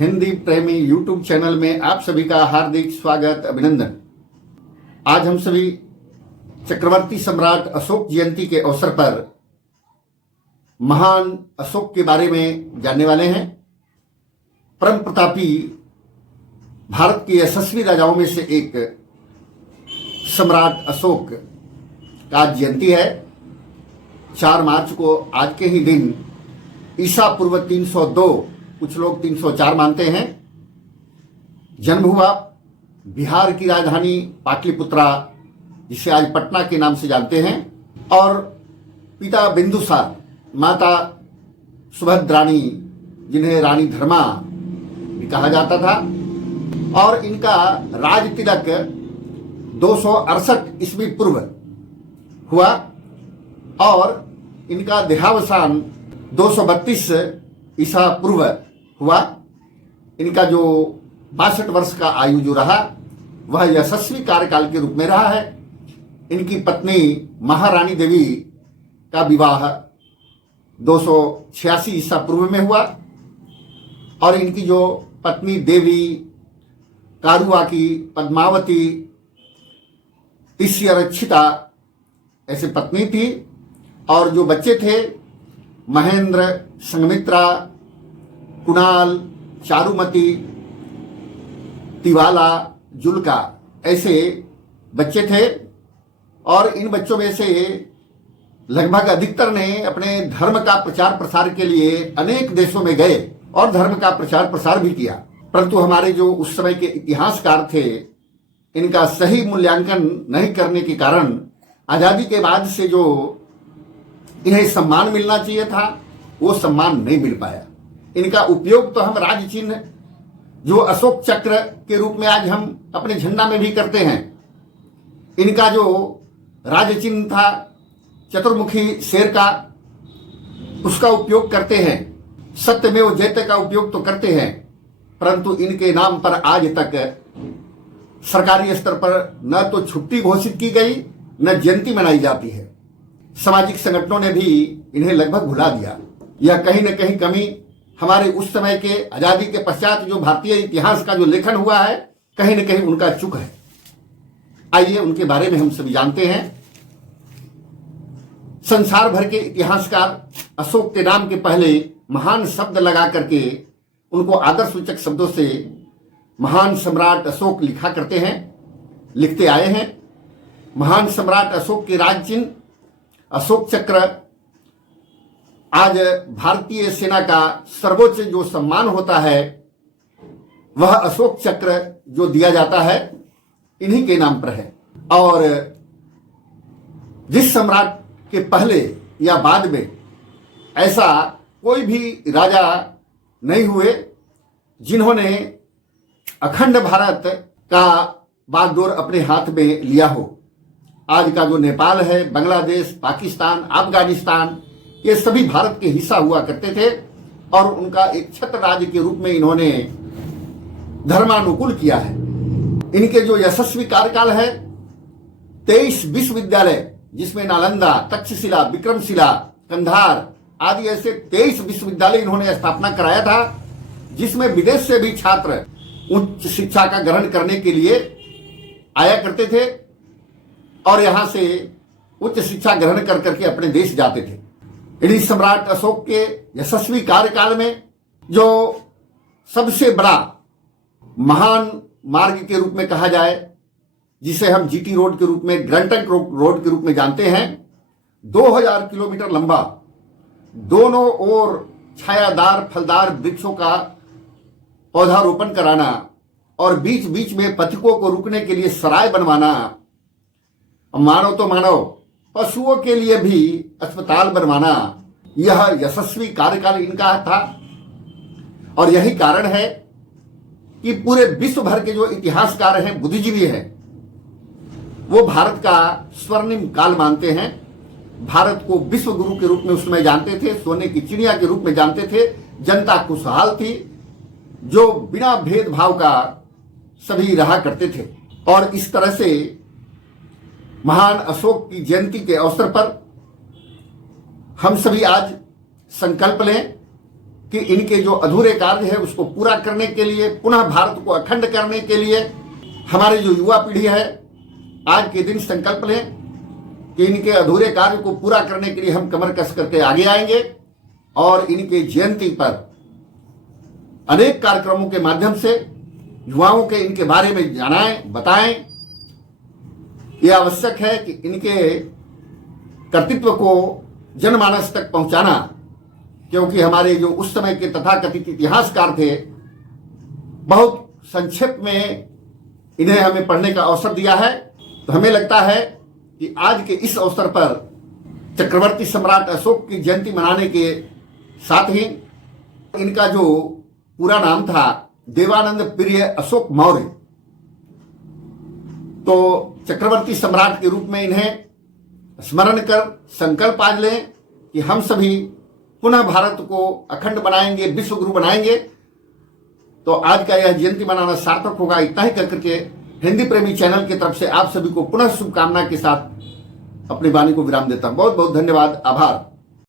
हिंदी प्रेमी YouTube channel में आप सभी का हार्दिक स्वागत अभिनंदन। आज हम सभी चक्रवर्ती सम्राट अशोक जयंती के अवसर पर महान अशोक के बारे में जानने वाले हैं। परम प्रतापी भारत के यशस्वी राजाओं में से एक सम्राट अशोक का जयंती है। 4 मार्च को आज के ही दिन ईसा पूर्व 302, कुछ लोग 304 मानते हैं, जन्म हुआ। बिहार की राजधानी पाटलिपुत्रा, जिसे आज पटना के नाम से जानते हैं, और पिता बिंदुसार, माता सुभद्राणी, जिन्हें रानी धर्मा भी कहा जाता था, और इनका राज तिलक 268 ईस्वी पूर्व हुआ और इनका देहावसान 232 ईसा पूर्व हुआ। इनका जो 62 वर्ष का आयु जो रहा वह यशस्वी कार्यकाल के रूप में रहा है। इनकी पत्नी महारानी देवी का विवाह 286 ईसा पूर्व में हुआ और इनकी जो पत्नी देवी, कारुआकी, पद्मावती, तिष्यरक्षिता ऐसे पत्नी थी। और जो बच्चे थे महेंद्र, संघमित्रा, कुणाल, चारुमती, तिवाला, जुल्का ऐसे बच्चे थे। और इन बच्चों में से लगभग अधिकतर ने अपने धर्म का प्रचार प्रसार के लिए अनेक देशों में गए और धर्म का प्रचार प्रसार भी किया। परंतु हमारे जो उस समय के इतिहासकार थे, इनका सही मूल्यांकन नहीं करने के कारण आजादी के बाद से जो इन्हें सम्मान मिलना चाहिए था वो सम्मान नहीं मिल पाया। इनका उपयोग तो हम राज चिन्ह जो अशोक चक्र के रूप में आज हम अपने झंडा में भी करते हैं, इनका जो राज चिन्ह था चतुर्मुखी शेर का, उसका उपयोग करते हैं। सत्यमेव जयते का उपयोग तो करते हैं, परंतु इनके नाम पर आज तक सरकारी स्तर पर न तो छुट्टी घोषित की गई न जयंती मनाई जाती है। सामाजिक संगठनों ने भी इन्हें लगभग भुला दिया। यह कहीं न कहीं कमी हमारे उस समय के आजादी के पश्चात जो भारतीय इतिहास का जो लेखन हुआ है, कहीं न कहीं उनका चूक है। आइए उनके बारे में हम सभी जानते हैं। संसार भर के इतिहासकार अशोक के नाम के पहले महान शब्द लगा करके उनको आदर्श सूचक शब्दों से महान सम्राट अशोक लिखा करते हैं, लिखते आए हैं। महान सम्राट अशोक के राज चिन्ह अशोक चक्र आज भारतीय सेना का सर्वोच्च जो सम्मान होता है वह अशोक चक्र जो दिया जाता है इन्हीं के नाम पर है। और जिस सम्राट के पहले या बाद में ऐसा कोई भी राजा नहीं हुए जिन्होंने अखंड भारत का बागडोर अपने हाथ में लिया हो। आज का जो नेपाल है, बांग्लादेश, पाकिस्तान, अफगानिस्तान, ये सभी भारत के हिस्सा हुआ करते थे और उनका एक छत्र राज्य के रूप में इन्होंने धर्मानुकूल किया है। इनके जो यशस्वी कार्यकाल है, 23 विश्वविद्यालय, जिसमें नालंदा, तक्षशिला, विक्रमशिला, कंधार आदि ऐसे 23 विश्वविद्यालय इन्होंने स्थापना कराया था, जिसमें विदेश से भी छात्र उच्च शिक्षा का ग्रहण करने के लिए आया करते थे और यहां से उच्च शिक्षा ग्रहण कर करके अपने देश जाते थे। इन्हीं सम्राट अशोक के यशस्वी कार्यकाल में जो सबसे बड़ा महान मार्ग के रूप में कहा जाए, जिसे हम जीटी रोड के रूप में, ग्रैंड ट्रंक रोड के रूप में जानते हैं, 2000 किलोमीटर लंबा, दोनों ओर छायादार फलदार वृक्षों का पौधारोपण कराना और बीच बीच में पथिकों को रुकने के लिए सराय बनवाना, मानव तो मानव, पशुओं के लिए भी अस्पताल बनवाना, यह यशस्वी कार्यकाल इनका था। और यही कारण है कि पूरे विश्व भर के जो इतिहासकार हैं, बुद्धिजीवी हैं, वो भारत का स्वर्णिम काल मानते हैं। भारत को विश्व गुरु के रूप में उस समय जानते थे, सोने की चिड़िया के रूप में जानते थे। जनता खुशहाल थी, जो बिना भेदभाव का सभी रहा करते थे। और इस तरह से महान अशोक की जयंती के अवसर पर हम सभी आज संकल्प लें कि इनके जो अधूरे कार्य है उसको पूरा करने के लिए, पुनः भारत को अखंड करने के लिए हमारी जो युवा पीढ़ी है आज के दिन संकल्प लें कि इनके अधूरे कार्य को पूरा करने के लिए हम कमर कस करके आगे आएंगे और इनके जयंती पर अनेक कार्यक्रमों के माध्यम से युवाओं के इनके बारे में जानाएं, बताएं। यह आवश्यक है कि इनके कर्तृत्व को जनमानस तक पहुंचाना, क्योंकि हमारे जो उस समय के तथाकथित इतिहासकार थे, बहुत संक्षेप में इन्हें हमें पढ़ने का अवसर दिया है। तो हमें लगता है कि आज के इस अवसर पर चक्रवर्ती सम्राट अशोक की जयंती मनाने के साथ ही इनका जो पूरा नाम था देवानंद प्रिय अशोक मौर्य, तो चक्रवर्ती सम्राट के रूप में इन्हें स्मरण कर संकल्प आज लें कि हम सभी पुनः भारत को अखंड बनाएंगे, विश्व गुरु बनाएंगे। तो आज का यह जयंती मनाना सार्थक होगा। इतना ही करके हिंदी प्रेमी चैनल की तरफ से आप सभी को पुनः शुभकामना के साथ अपनी वाणी को विराम देता हूं। बहुत बहुत धन्यवाद, आभार।